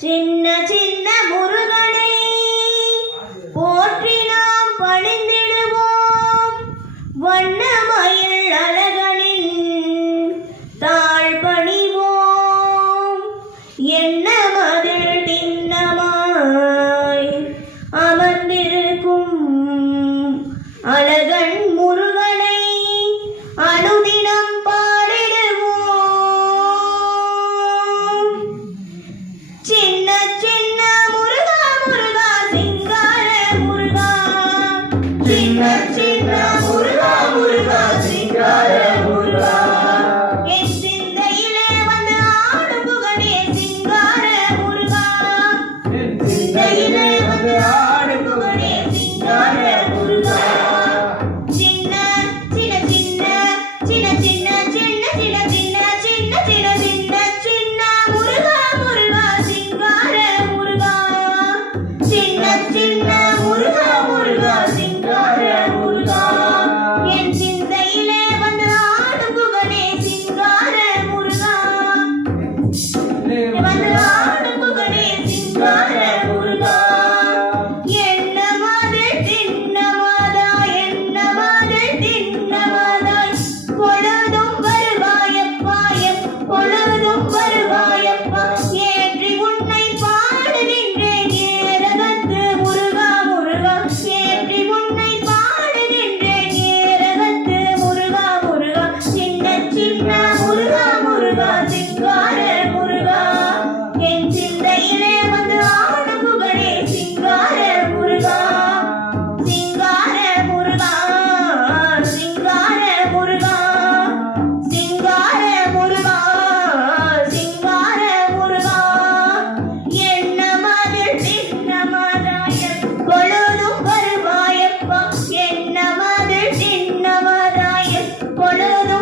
சின்ன சின்ன முருகனை போற்றி நாம் பணிந்திடுவோம். வண்ணமயில் அழகனின் தாழ் பணிவோம். என்ன மதில் திண்ணமாய் அமர்ந்திருக்கும் அழகன் முருகனை அனுதினம் பாடிடுவோம். சின்ன சின்ன முருகா முருகா சிங்கார முருகா, சின்ன சின்ன முருகா முருகா சிங்கார முருகா, என் சிந்தையிலே வந்து ஆடும் புகழே சிங்கார முருகா, என் சிந்தையிலே வந்து ஆடும் புகழே சிங்கார முருகா. சின்ன சின்ன சின்ன சின்ன சின்ன சின்ன சின்ன சின்ன சின்ன சின்ன சின்ன சின்ன முருகா முருகா சிங்கார முருகா, சின்ன சின்ன முருகா முருகா சிங்கார முருகா, என் சிந்தையிலே வந்து ஆடும் புகழே சிங்கார முருகா, வந்து ஆடும் புகழே சிங்கார முருகா. என்ன மாதிரி திண்ணமாதாய், என்ன மாதிரி திண்ணமாதாய், பொழுதும் வருவாயப்பா, எப்பொழுதும் வருவாயப்பா, ஏற்றி உன்னை பாடு நின்றேன் ஏரகத்து முருகா முருகா, ஏற்றி உன்னை பாடு நின்றேன் ஏரகத்து முருகா முருகா. சின்ன சின்ன முருகா முருகா சிங்கார முருகா, என் சிந்தையிலே வந்து ஆடும் புகழே சிங்கார முருகா, சிங்கார முருகா, சிங்கார முருகா, சிங்கார முருகா, சிங்கார முருகா. என்ன மதில் திண்ணமாதாய், எப்பொழுதும் வருவாயப்பா, என்ன மதில் திண்ணமாதாய், எப்பொழுதும்